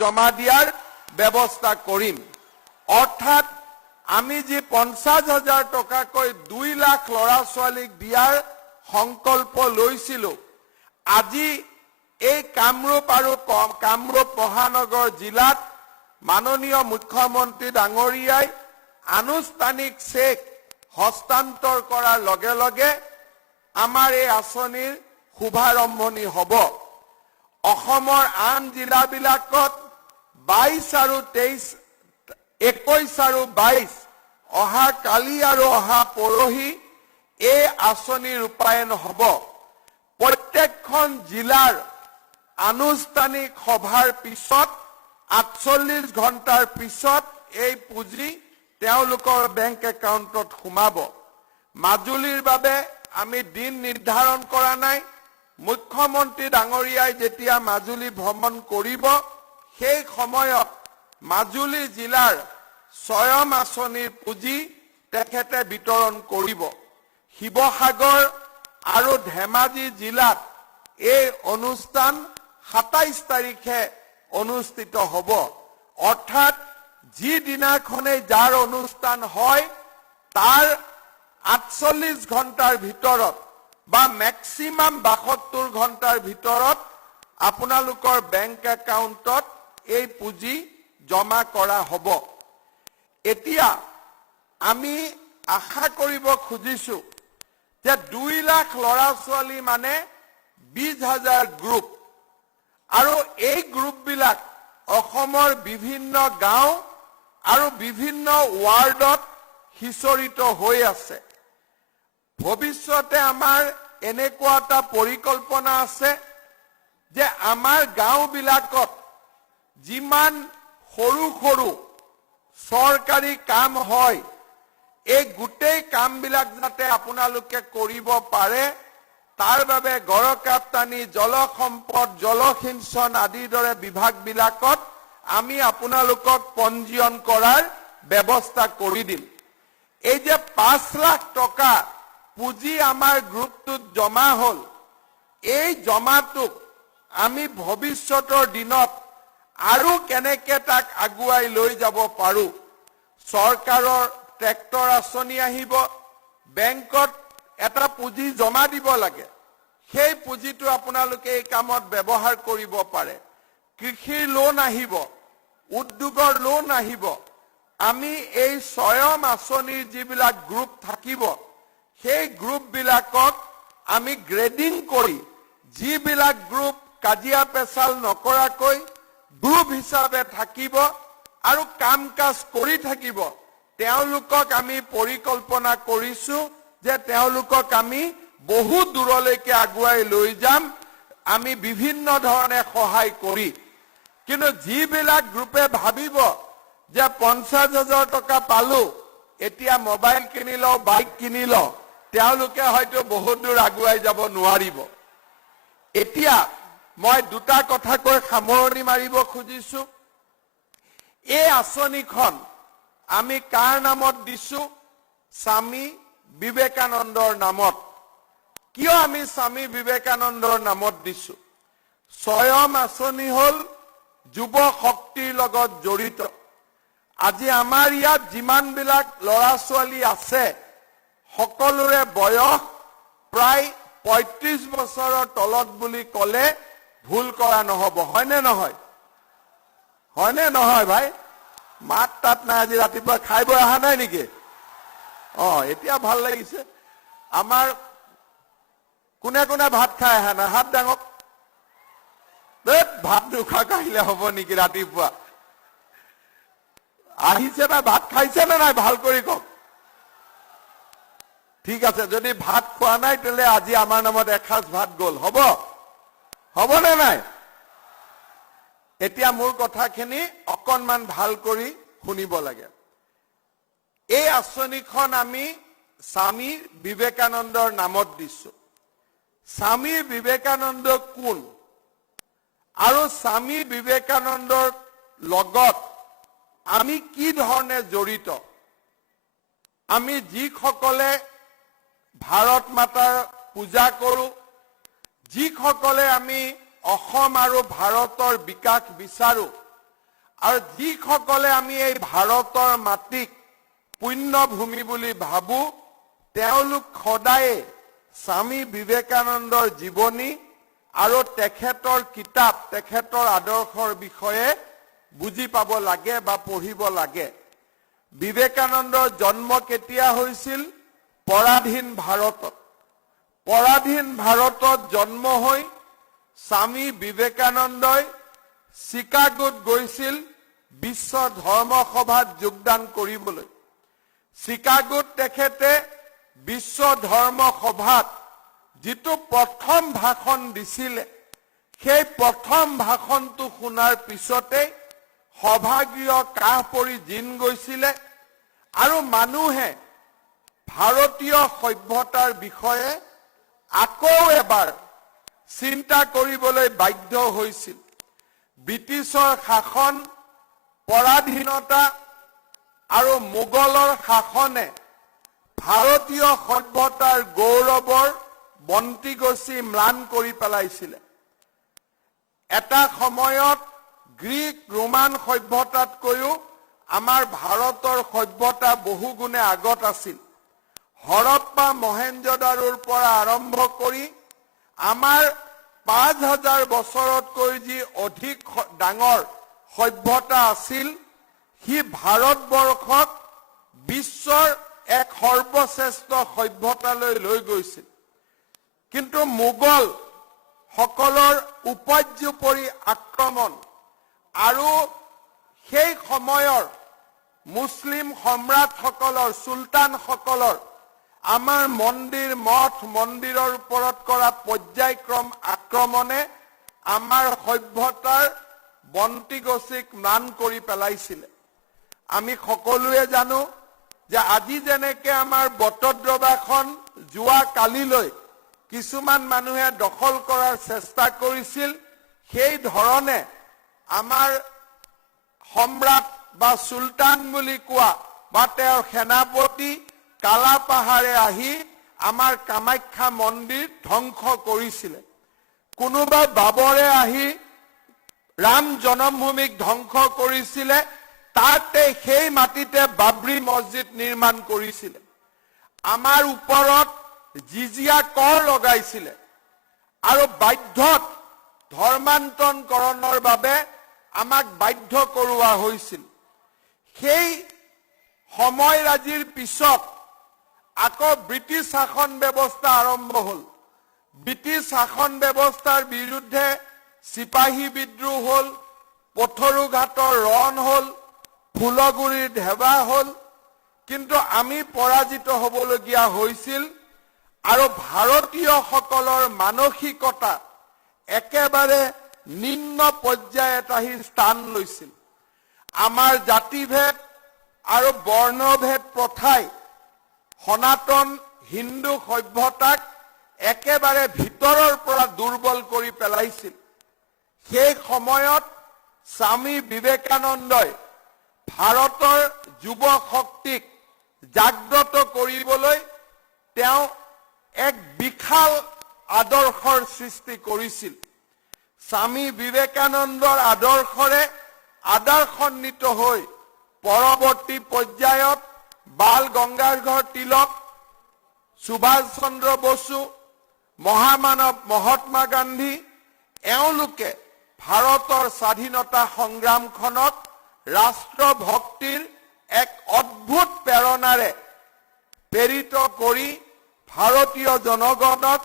জমা দিয়াৰ ব্যৱস্থা কৰিম অৰ্থাৎ আমি যি 50,000 টকাকৈ 2 লাখ লৰা ছোৱালীক দিয়াৰ সংকল্প লৈছিলো আজি এই কামৰূপ আৰু কামৰূপ মহানগৰ জিলাত মাননীয় মুখ্যমন্ত্ৰী ডাঙৰীয়াই আনুষ্ঠানিক চেক হস্তান্তৰ কৰাৰ লগে লগে আমাৰ এই আঁচনিৰ শুভাৰম্ভণি হ'ব অসমৰ আন জিলাবিলাকত 22 আৰু 23 21 আৰু 22 অহা কালি আৰু অহা পৰহি এই আঁচনি ৰূপায়ণ হ'ব প্ৰত্যেকখন জিলাৰ আনুষ্ঠানিক সভাৰ পিছত 48 ঘণ্টাৰ পিছত এই পুঁজি তেওঁলোকৰ বেংক একাউণ্টত সোমাব মাজুলীৰ বাবে আমি দিন নিৰ্ধাৰণ কৰা নাই মুখ্যমন্ত্ৰী ডাঙৰীয়াই যেতিয়া মাজুলী ভ্ৰমণ কৰিব সেই সময়ত মাজুলী জিলাৰ স্বয়ং আঁচনিৰ পুঁজি তেখেতে বিতৰণ কৰিব শিৱসাগৰ আৰু ধেমাজি জিলাত এই অনুষ্ঠান 27 তাৰিখে অনুষ্ঠিত হ'ব অৰ্থাৎ যি দিনাখনে যাৰ অনুষ্ঠান হয় তাৰ 48 ঘণ্টাৰ ভিতৰত বা ম্যাক্সিমাম 72 ঘণ্টাৰ ভিতৰত আপোনালোকৰ বেংক একাউণ্টত এই পুঁজি জমা কৰা হ'ব এতিয়া আমি আশা কৰিব খুজিছো যে 2 লাখ লৰা ছোৱালী মানে 20,000 গ্ৰুপ আৰু এই গ্ৰুপবিলাক অসমৰ বিভিন্ন গাঁও আৰু বিভিন্ন ৱাৰ্ডত হিচৰিত হৈ আছে ভৱিষ্যতে আমাৰ এনেকুৱা এটা পৰিকল্পনা আছে যে আমাৰ গাঁওবিলাকত যিমান সৰু সৰু চৰকাৰী কাম হয় এই গোটেই কামবিলাক যাতে আপোনালোকে কৰিব পাৰে তাৰ বাবে গড়কাপ্তানি জলসম্পদ জলসিঞ্চন আদিৰ দৰে বিভাগবিলাকত আমি আপোনালোকক পঞ্জীয়ন কৰাৰ ব্যৱস্থা কৰি দিম এই যে 5 লাখ টকা পুঁজি আমাৰ গ্ৰুপটোত জমা হল এই জমাটোক আমি ভৱিষ্যতৰ দিনত আৰু কেনেকে তাক আগুৱাই লৈ যাব পাৰো চৰকাৰৰ ট্ৰেক্টৰ আঁচনি আহিব বেংকত এটা পুঁজি জমা দিব লাগে সেই পুঁজিটো আপোনালোকে এই কামত ব্যৱহাৰ কৰিব পাৰে কৃষিৰ লোন আহিব উদ্যোগৰ লোন আহিব আমি এই স্বয়ং আঁচনিৰ যিবিলাক গ্ৰুপ থাকিব সেই গ্ৰুপবিলাকক আমি গ্ৰেডিং কৰি যিবিলাক গ্ৰুপ কাজিয়া পেচাল নকৰাকৈ গ্ৰুপ হিচাপে থাকিব আৰু কাম কাজ কৰি থাকিব তেওঁলোকক আমি পৰিকল্পনা কৰিছো যে তেওঁলোকক আমি বহু দূৰলৈকে আগুৱাই লৈ যাম আমি বিভিন্ন ধৰণে সহায় কৰি কিন্তু যিবিলাক গ্ৰুপে ভাবিব যে 50,000 টকা পালো এতিয়া মোবাইল কিনিল বাইক কিনিল তেওঁলোকে হয়তো বহুত দূৰ আগুৱাই যাব নোৱাৰিব এতিয়া মই দুটা কথা কৈ সামৰণি মাৰিব খুজিছো এই আঁচনিখন আমি কাৰ নামত দিছো স্বামী বিবেকানন্দৰ নামত কিয় আমি স্বামী বিবেকানন্দৰ নামত দিছো স্বয়ং আঁচনি হল যুৱ শক্তিৰ লগত জড়িত আজি আমাৰ ইয়াত যিমানবিলাক লৰা ছোৱালী আছে সকলোৰে বয়স প্ৰায় 35 বছৰৰ তলত বুলি কলে ভুল কৰা নহব হয়নে নহয় ভাই মাত তাত নাই আজি ৰাতিপুৱা খাই বৈ অহা নাই নেকি এতিয়া ভাল লাগিছে আমাৰ কোনে কোনে ভাত খাই আহা নাই হাত ডাঙক ভাত নোখোৱাকৈ আহিলে হ'ব নেকি ৰাতিপুৱা আহিছে না ভাত খাইছে না নাই ভাল কৰি কওক ঠিক আছে যদি ভাত খোৱা নাই তেলে আজি আমাৰ নামত এসাঁজ ভাত গ'ল হ'ব নে নাই এতিয়া মোৰ কথাখিনি অকনমান ভাল কৰি শুনিব লাগে এই আঁচনিখন আমি স্বামী বিবেকানন্দৰ নামত দিছো স্বামী বিবেকানন্দ কোন আৰু স্বামী বিবেকানন্দৰ লগত আমি কি ধৰণে জড়িত আমি যিসকলে ভাৰত মাতাৰ পূজা কৰো যিসকলে আমি অসম আৰু ভাৰতৰ বিকাশ বিচাৰো আৰু যিসকলে আমি এই ভাৰতৰ মাটিক পুণ্যভূমি বুলি ভাবো তেওঁলোক সদায়ে স্বামী বিবেকানন্দৰ জীৱনী আৰু তেখেতৰ কিতাপ তেখেতৰ আদৰ্শৰ বিষয়ে বুজি পাব লাগে বা পঢ়িব লাগে। বিবেকানন্দৰ জন্ম কেতিয়া হৈছিল? পৰাধীন ভাৰতত। পৰাধীন ভাৰতত জন্ম হৈ স্বামী বিবেকানন্দই চিকাগোত গৈছিল বিশ্ব ধৰ্ম সভাত যোগদান কৰিবলৈ। চিকাগোত তেখেতে বিশ্ব ধৰ্ম সভাত যিটো প্ৰথম ভাষণ দিছিলে সেই প্ৰথম ভাষণটো শুনাৰ পিছতে সভাগৃহ কাহ পৰি জিন গৈছিলে আৰু মানুহে ভাৰতীয় সভ্যতাৰ বিষয়ে আকৌ এবাৰ চিন্তা কৰিবলৈ বাধ্য হৈছিল। ব্ৰিটিছৰ শাসন, পৰাধীনতা আৰু মোগলৰ শাসনে ভাৰতীয় সভ্যতাৰ গৌৰৱৰ বন্তি গছি ম্লান কৰি পেলাইছিলে। এটা সময়ত গ্ৰীক ৰোমান সভ্যতাতকৈও আমাৰ ভাৰতৰ সভ্যতা বহুগুণে আগত আছিল। হৰপ্পা মহেঞ্জোদাৰোৰ পৰা আৰম্ভ কৰি আমাৰ 5000 বছৰতকৈ যি অধিক ডাঙৰ সভ্যতা আছিল সি ভাৰতবৰ্ষক বিশ্বৰ এক সৰ্বশ্ৰেষ্ঠ সভ্যতালৈ লৈ গৈছিল। কিন্তু মোগল সকলৰ উপৰ্যুপৰি আক্ৰমণ আৰু সেই সময়ৰ মুছলিম সম্ৰাটসকলৰ চুলতানসকলৰ আমাৰ মন্দিৰ মঠ মন্দিৰৰ ওপৰত কৰা পৰ্যায়ক্ৰম আক্ৰমণে আমাৰ সভ্যতাৰ বন্তি গছিক ম্লান কৰি পেলাইছিলে। আমি সকলোৱে জানো যে আজি যেনেকে আমাৰ বটদ্ৰৱাখন যোৱা কালিলৈ কিছুমান মানুহে দখল কৰাৰ চেষ্টা কৰিছিল সেই ধৰণে আমাৰ সম্ৰাট বা চুলতান বুলি কোৱা বা তেওঁৰ সেনাপতি কালাপাহাৰে আহি আমাৰ কামাখ্যা মন্দিৰ ধ্বংস কৰিছিলে। কোনোবা বাবৰে আহি ৰাম জন্মভূমিক ধ্বংস কৰিছিলে, তাতে সেই মাটিতে বাবৰি মছজিদ নিৰ্মাণ কৰিছিলে। আমাৰ ওপৰত জিজিয়া কৰ লগাইছিলে আৰু বাধ্যত ধৰ্মান্তৰণকৰণৰ বাবে আমাক বাধ্য কৰোৱা হৈছিল। সেই সময়ৰাজিৰ পিছত আকৌ ব্ৰিটিছ শাসন ব্যৱস্থা আৰম্ভ হল। ব্ৰিটিছ শাসন ব্যৱস্থাৰ বিৰুদ্ধে চিপাহী বিদ্ৰোহ হল, পথৰুঘাটৰ ৰণ হল, ফুলগুৰিৰ ধেবা হল, কিন্তু আমি পৰাজিত হ'বলগীয়া হৈছিল আৰু ভাৰতীয়সকলৰ মানসিকতা একেবাৰে নিম্ন পৰ্যায়ত আহি স্থান লৈছিল। আমাৰ জাতিভেদ আৰু বৰ্ণভেদ প্ৰথাই সনাতন হিন্দু সভ্যতাক একেবাৰে ভিতৰৰ পৰা দুৰ্বল কৰি পেলাইছিল। সেই সময়ত স্বামী বিবেকানন্দই ভাৰতৰ যুৱ শক্তিক জাগ্ৰত কৰিবলৈ তেওঁ এক বিশাল আদৰ্শৰ সৃষ্টি কৰিছিল। স্বামী বিবেকানন্দৰ আদৰ্শৰে আদৰ্শান্বিত হৈ পৰৱৰ্তী পৰ্যায়ত বাল গংগাধৰ তিলক, সুভাষ চন্দ্ৰ বসু, মহামানৱ মহাত্মা গান্ধী এওঁলোকে ভাৰতৰ স্বাধীনতা সংগ্ৰামখনক ৰাষ্ট্ৰভক্তিৰ এক অদ্ভুত প্ৰেৰণাৰে প্ৰেৰিত কৰি ভাৰতীয় জনগণক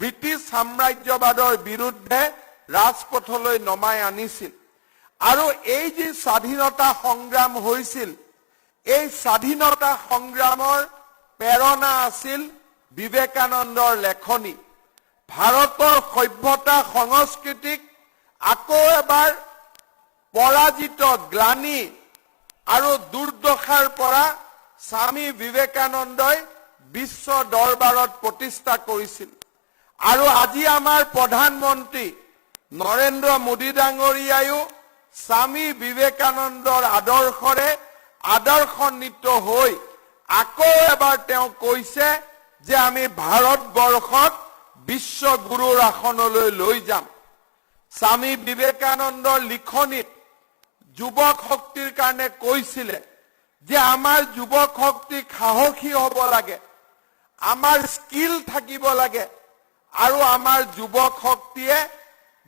ব্ৰিটিছ সাম্ৰাজ্যবাদৰ বিৰুদ্ধে ৰাজপথলৈ নমাই আনিছিল। আৰু এই যে স্বাধীনতা সংগ্ৰাম হৈছিল, এই স্বাধীনতা সংগ্ৰামৰ প্ৰেৰণা আছিল বিবেকানন্দৰ লেখনী। ভাৰতৰ সভ্যতা সংস্কৃতিক আকৌ এবাৰ পৰাজিত গ্লানি আৰু দুৰ্দশাৰ পৰা স্বামী বিবেকানন্দই বিশ্ব দৰবাৰত প্ৰতিষ্ঠা কৰিছিল। আৰু আজি আমাৰ প্ৰধানমন্ত্ৰী নৰেন্দ্ৰ মোদী ডাঙৰীয়ায়ো স্বামী বিবেকানন্দৰ আদৰ্শৰে আদৰ্শান্বিত হৈ আকৌ এবাৰ তেওঁ কৈছে যে আমি ভাৰতবৰ্ষক বিশ্বগুৰুৰ আসনলৈ লৈ যাম। স্বামী বিবেকানন্দৰ লিখনিত যুৱক শক্তিৰ কাৰণে কৈছিলে যে আমাৰ যুৱক শক্তি সাহসী হ'ব লাগে, আমাৰ স্কিল থাকিব লাগে আৰু আমাৰ যুৱক শক্তিয়ে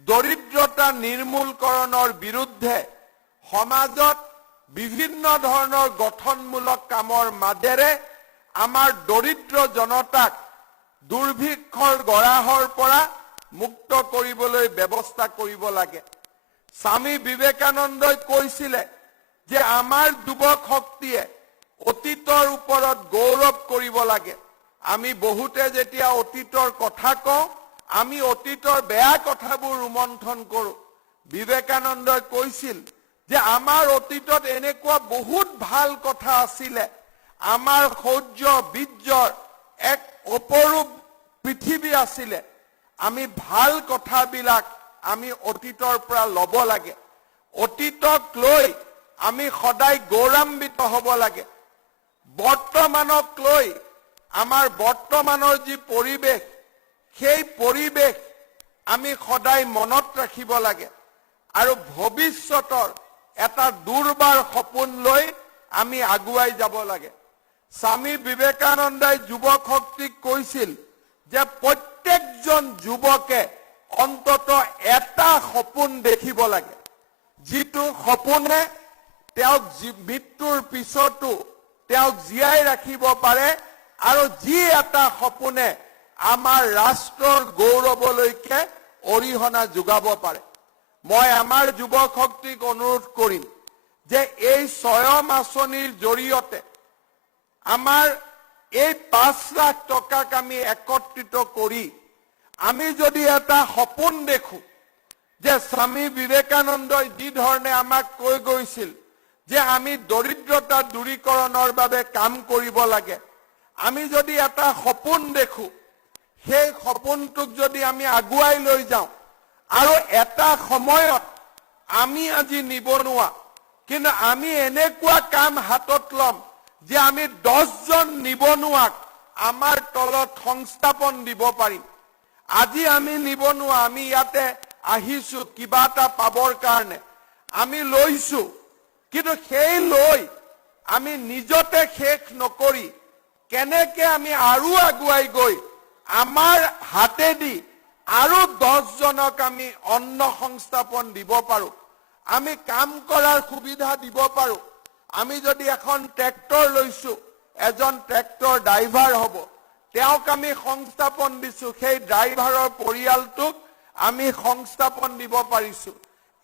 দৰিদ্ৰতা নিৰ্মূলকৰণৰ বিৰুদ্ধে সমাজত বিভিন্ন ধৰণৰ গঠনমূলক কামৰ মাজেৰে আমাৰ দৰিদ্ৰ জনতাক দুৰ্ভিক্ষৰ গৰাহৰ পৰা মুক্ত কৰিবলৈ ব্যৱস্থা কৰিব লাগে। স্বামী বিবেকানন্দই কৈছিলে যে আমাৰ যুৱক শক্তিয়ে অতীতৰ ওপৰত গৌৰৱ কৰিব লাগে। আমি বহুতে যেতিয়া অতীতৰ কথা কওঁ, আমি অতীতৰ বেয়া কথাবোৰ ৰোমন্থন কৰোঁ। বিবেকানন্দই কৈছিল যে আমাৰ অতীতত এনেকুৱা বহুত ভাল কথা আছিলে, আমাৰ শৌৰ্য বীৰ্যৰ এক অপৰূপ পৃথিৱী আছিলে। আমি ভাল কথাবিলাক আমি অতীতৰ পৰা ল'ব লাগে। অতীতক লৈ আমি সদায় গৌৰৱান্বিত হ'ব লাগে। বৰ্তমানক লৈ আমাৰ বৰ্তমানৰ যি পৰিৱেশ, সেই পৰিৱেশ আমি সদায় মনত ৰাখিব লাগে আৰু ভৱিষ্যতৰ এটা দুৰ্বাৰ সপোন লৈ আমি আগুৱাই যাব লাগে। স্বামী বিবেকানন্দই যুৱক শক্তিক কৈছিল যে প্ৰত্যেকজন যুৱকে অন্তত এটা সপোন দেখিব লাগে, যিটো সপোনে তেওঁক মৃত্যুৰ পিছতো তেওঁক জীয়াই ৰাখিব পাৰে আৰু যি এটা সপোনে আমাৰ ৰাষ্ট্ৰৰ গৌৰৱলৈকে অৰিহণা যোগাব পাৰে। মই আমাৰ যুৱক শক্তিক অনুৰোধ কৰিম যে এই স্বয়ম আঁচনিৰ জৰিয়তে আমাৰ এই 5 লাখ টকাক আমি একত্ৰিত কৰি আমি যদি এটা সপোন দেখো যে স্বামী বিবেকানন্দই যি ধৰণে আমাক কৈ গৈছিল যে আমি দৰিদ্ৰতা দূৰীকৰণৰ বাবে কাম কৰিব লাগে, আমি যদি এটা সপোন দেখো, সেই সপোনটোক যদি আমি আগুৱাই লৈ যাওঁ আৰু এটা সময়ত আমি আজি নিবনুৱা, কিন্তু আমি এনেকুৱা কাম হাতত ল'ম যে আমি 10 জন নিবনুৱাক আমাৰ তলত সংস্থাপন দিব পাৰিম। আজি আমি নিবনুৱা, আমি ইয়াতে আহিছো কিবা এটা পাবৰ কাৰণে, আমি লৈছো, কিন্তু সেই লৈ আমি নিজতে শেষ নকৰি কেনেকে আমি আৰু আগুৱাই গৈ আমাৰ হাতেদি আৰু 10 জনক আমি অন্ন সংস্থাপন দিব পাৰো, আমি কাম কৰাৰ সুবিধা দিব পাৰো। আমি যদি এখন ট্ৰেক্টৰ লৈছো, এজন ট্ৰেক্টৰ ড্ৰাইভাৰ হ'ব, তেওঁক আমি সংস্থাপন দিছো, সেই ড্ৰাইভাৰৰ পৰিয়ালটোক আমি সংস্থাপন দিব পাৰিছো।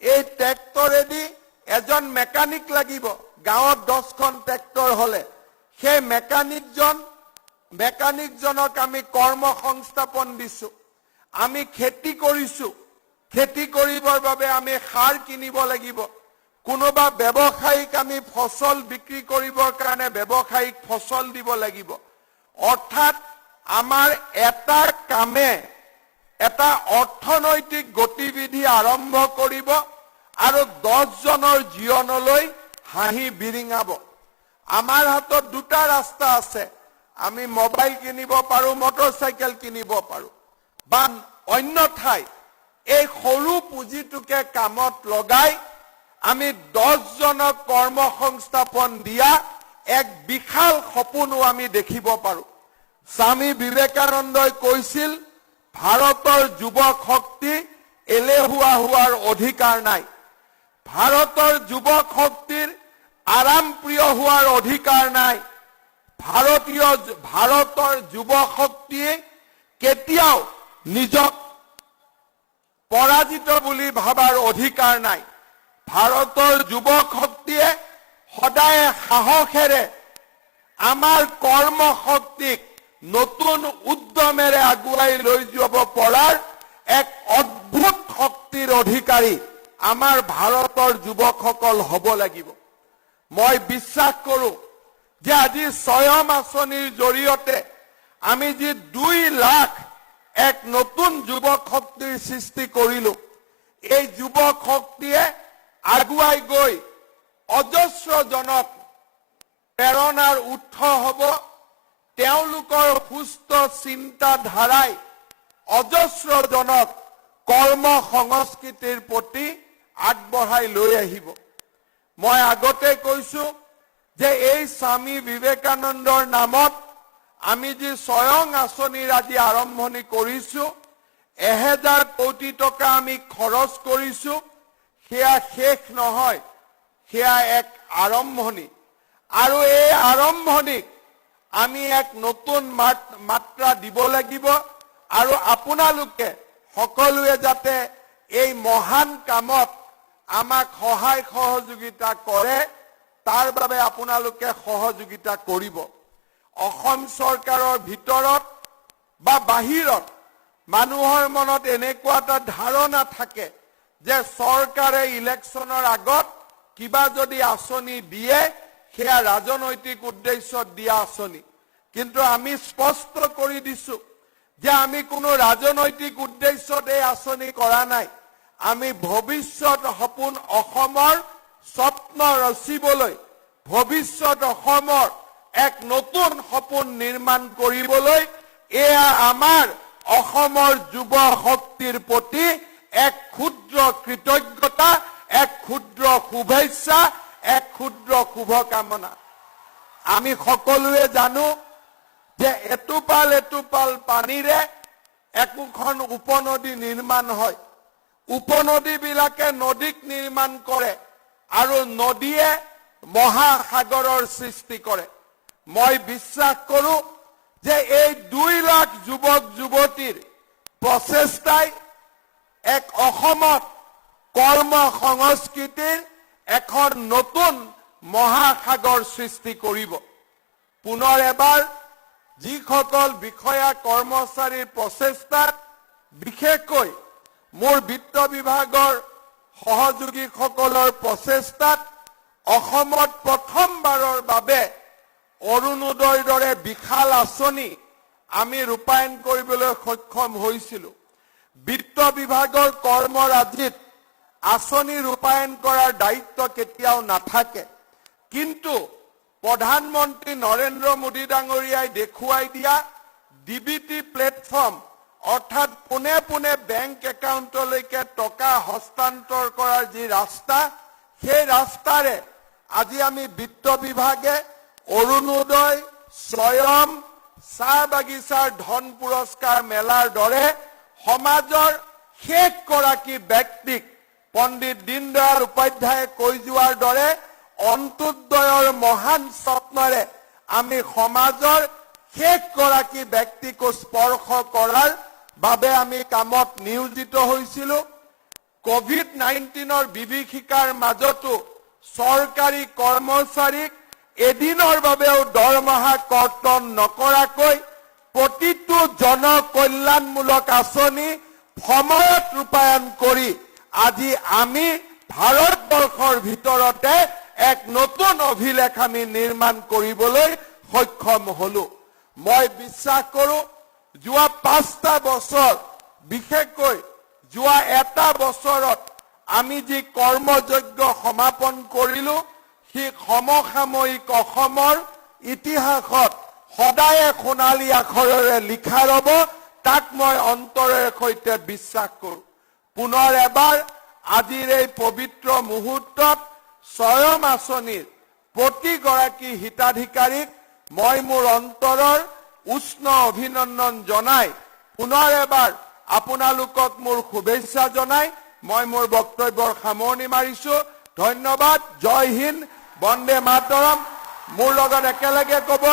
এই ট্ৰেক্টৰেদি এজন মেকানিক লাগিব, গাঁৱত 10খন ট্ৰেক্টৰ হলে সেই মেকানিকজনক আমি কৰ্ম সংস্থাপন দিছো। আমি খেতি কৰিছো, খেতি কৰিবৰ বাবে আমি সাৰ কিনিব লাগিব, কোনোবা ব্যৱসায়িক আমি ফচল বিক্ৰী কৰিবৰ কাৰণে ব্যৱসায়িক ফচল দিব লাগিব। অৰ্থাৎ আমাৰ এটা কামে এটা অৰ্থনৈতিক গতিবিধি আৰম্ভ কৰিব আৰু 10 জনৰ জীৱনলৈ হাঁহি বিৰিঙাব। আমাৰ হাতত দুটা ৰাস্তা আছে, আমি মোবাইল কিনিব পাৰো, মটৰচাইকেল কিনিব পাৰো, বা অন্যথাই এই সৰু পুঁজিটোকে কামত লগাই আমি 10 জনক কৰ্ম সংস্থাপন দিয়া এক বিশাল সপোনো আমি দেখিব পাৰো। স্বামী বিবেকানন্দই কৈছিল ভাৰতৰ যুৱক শক্তি এলেহুৱা হোৱাৰ অধিকাৰ নাই, ভাৰতৰ যুৱক শক্তিৰ আৰামপ্ৰিয় হোৱাৰ অধিকাৰ নাই, ভাৰতৰ যুৱ শক্তিয়ে কেতিয়াও নিজক পৰাজিত বুলি ভাবাৰ অধিকাৰ নাই। ভাৰতৰ যুৱক শক্তিয়ে সদায় সাহসেৰে আমাৰ কৰ্ম শক্তিক নতুন উদ্যমেৰে আগুৱাই লৈ যাব পৰাৰ এক অদ্ভুত শক্তিৰ অধিকাৰী আমাৰ ভাৰতৰ যুৱকসকল হ'ব লাগিব। মই বিশ্বাস কৰোঁ যে আজি স্বয়ম আঁচনিৰ জৰিয়তে আমি যি 2 লাখ এক নতুন যুৱক শক্তিৰ সৃষ্টি কৰিলো, এই যুৱক শক্তিয়ে আগুৱাই গৈ অজস্ৰজনক প্ৰেৰণাৰ উৎস হ'ব। তেওঁলোকৰ সুস্থ চিন্তাধাৰাই অজস্ৰজনক কৰ্ম সংস্কৃতিৰ প্ৰতি আগবঢ়াই লৈ আহিব। মই আগতে কৈছো যে এই স্বামী বিবেকানন্দৰ নামত আমি যি স্বয়ং আঁচনিৰ আজি আৰম্ভণি কৰিছো 1000 কোটি টকা আমি খৰচ কৰিছো সেয়া শেষ নহয় সেয়া এক আৰম্ভণি আৰু এই আৰম্ভণিক আমি এক নতুন মাত্ৰা দিব লাগিব আৰু আপোনালোকে সকলোৱে যাতে এই মহান কামত আমাক সহায় সহযোগিতা কৰে তাৰ বাবে আপোনালোকে সহযোগিতা কৰিব অসম চৰকাৰৰ ভিতৰত বা বাহিৰত মানুহৰ মনত এনেকুৱা এটা ধাৰণা থাকে যে চৰকাৰে ইলেকশ্যনৰ আগত কিবা যদি আঁচনি দিয়ে সেয়া ৰাজনৈতিক উদ্দেশ্যত দিয়া আঁচনি কিন্তু আমি স্পষ্ট কৰি দিছো যে আমি কোনো ৰাজনৈতিক উদ্দেশ্যত এই আঁচনি কৰা নাই আমি ভৱিষ্যত সপোন অসমৰ স্বপ্ন ৰচিবলৈ ভৱিষ্যত অসমৰ এক নতুন সপোন নিৰ্মাণ কৰিবলৈ এয়া আমাৰ অসমৰ যুৱ শক্তিৰ প্ৰতি এক ক্ষুদ্ৰ কৃতজ্ঞতা এক ক্ষুদ্ৰ শুভেচ্ছা এক ক্ষুদ্ৰ শুভকামনা আমি সকলোৱে জানো যে এটুপাল এটুপাল পানীৰে একোখন উপনদী নিৰ্মাণ হয় উপনদীবিলাকে নদীক নিৰ্মাণ কৰে আৰু নদীয়ে মহাসাগৰৰ সৃষ্টি কৰে মই বিশ্বাস কৰো যে এই 2 লাখ যুৱক যুৱতীৰ প্ৰচেষ্টাই এক অসমত কৰ্ম সংস্কৃতিৰ এখন নতুন মহাসাগৰ সৃষ্টি কৰিব পুনৰ এবাৰ যিসকল বিষয়া কৰ্মচাৰীৰ প্ৰচেষ্টাত বিশেষকৈ মোৰ বিত্ত বিভাগৰ সহযোগীসকলৰ প্ৰচেষ্টাত অসমত প্ৰথমবাৰৰ বাবে অৰুণোদয়ৰ দৰে বিশাল আঁচনি আমি ৰূপায়ণ কৰিবলৈ সক্ষম হৈছিলো বিত্ত বিভাগৰ কৰ্মৰাজিত আঁচনি ৰূপায়ণ কৰাৰ দায়িত্ব কেতিয়াও নাথাকে কিন্তু প্ৰধানমন্ত্ৰী নৰেন্দ্ৰ মোদী ডাঙৰীয়াই দেখুৱাই দিয়া ডিবিটি প্লেটফৰ্ম অৰ্থাৎ পুনে পুনে বেংক একাউণ্টলৈকে টকা হস্তান্তৰ কৰাৰ যি ৰাস্তা সেই ৰাস্তাৰে আজি আমি বিত্ত বিভাগে অৰুণোদয় স্বয়ং চাহ বাগিচাৰ ধন পুৰস্কাৰ মেলাৰ দৰে সমাজৰ শেষ গৰাকী ব্যক্তিক পণ্ডিত দীনদয়াল উপাধ্যায়ে কৈ যোৱাৰ দৰে অন্তোদয়ৰ মহান স্বপ্নৰে আমি সমাজৰ শেষ গৰাকী ব্যক্তিক স্পৰ্শ কৰাৰ বাবে আমি কামত নিয়োজিত হৈছিলো কোভিড-19ৰ বিভীষিকাৰ মাজতো চৰকাৰী কৰ্মচাৰীক এদিনৰ বাবেও দৰমহা কৰ্তন নকৰাকৈ প্ৰতিটো জনকল্যাণমূলক আঁচনি সময়ত ৰূপায়ণ কৰি আজি আমি ভাৰতবৰ্ষৰ ভিতৰতে এক নতুন অভিলেখ আমি নিৰ্মাণ কৰিবলৈ সক্ষম হলো মই বিশ্বাস কৰো যোৱা 5টা বছৰ বিশেষকৈ যোৱা এটা বছৰত আমি যি কৰ্মযজ্ঞ সমাপন কৰিলো সেই সমসাময়িক অসমৰ ইতিহাসত সদায় সোণালী আখৰেৰে লিখা ৰব তাক মই অন্তৰেৰে সৈতে বিশ্বাস কৰো পুনৰ এবাৰ আজিৰ এই পবিত্ৰ মুহূৰ্তত স্বয়ং আঁচনিৰ প্ৰতিগৰাকী হিতাধিকাৰীক মই মোৰ অন্তৰৰ উষ্ণ অভিনন্দন জনাই পুনৰ এবাৰ আপোনালোকক মোৰ শুভেচ্ছা জনাই মই মোৰ বক্তব্যৰ সামৰণি মাৰিছো ধন্যবাদ জয় হিন্দ বন্দে মাতৰম মোৰ লগত একেলগে কব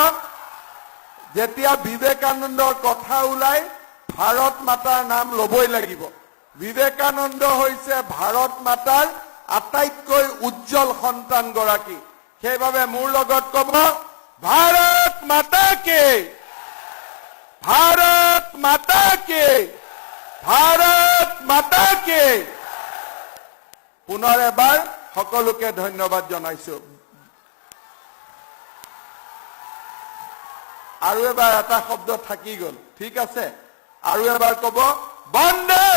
যেতিয়া বিবেকানন্দৰ কথা ওলাই ভাৰত মাতাৰ নাম লবই লাগিব বিবেকানন্দ হৈছে ভাৰত মাতাৰ আটাইতকৈ উজ্জ্বল সন্তান গৰাকী সেইভাবে মোৰ লগত কব ভাৰত মাতা কি ভাৰত মাতা কি ভাৰত মাতা কি পুনৰ এবাৰ সকলোকে ধন্যবাদ জনাইছো আৰু এবাৰ এটা শব্দ থাকি গল ঠিক আছে আৰু এবাৰ কব বন্দে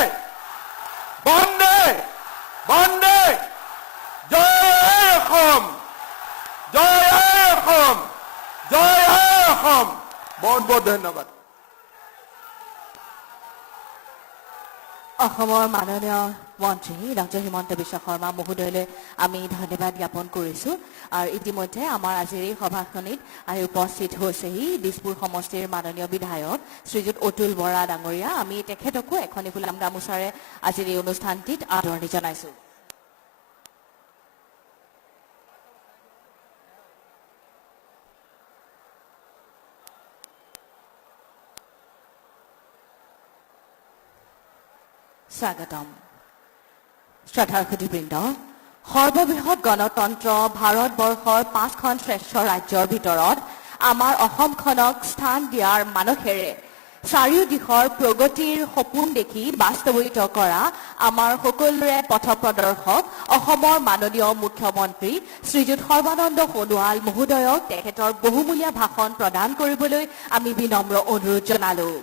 বন্দে বন্দে জয় অসম জয় অসম জয় অসম বহুত বহুত ধন্যবাদ অসমৰ মাননীয় মন্ত্ৰী ডক্টৰ হিমন্ত বিশ্ব শৰ্মা মহোদয়লৈ আমি ধন্যবাদ জ্ঞাপন কৰিছোঁ আৰু ইতিমধ্যে আমাৰ আজিৰ এই সভাখনিত আহি উপস্থিত হৈছেহি দিছপুৰ সমষ্টিৰ মাননীয় বিধায়ক শ্ৰীযুত অতুল বৰা ডাঙৰীয়া আমি তেখেতকো এখনি ফুলাম গামোচাৰে আজিৰ এই অনুষ্ঠানটিত আদৰণি জনাইছোঁ স্বাগতম শ্ৰদ্ধাৰ সুধীবৃন্দ সৰ্ববৃহৎ গণতন্ত্ৰ ভাৰতবৰ্ষৰ 5খন শ্ৰেষ্ঠ ৰাজ্যৰ ভিতৰত আমাৰ অসমখনক স্থান দিয়াৰ মানসেৰে চাৰিওদিশৰ প্ৰগতিৰ সপোন দেখি বাস্তৱায়িত কৰা আমাৰ সকলোৰে পথপ্ৰদৰ্শক অসমৰ মাননীয় মুখ্যমন্ত্ৰী শ্ৰীযুত সৰ্বানন্দ সোণোৱাল মহোদয়ক তেখেতৰ বহুমূলীয়া ভাষণ প্ৰদান কৰিবলৈ আমি বিনম্ৰ অনুৰোধ জনালোঁ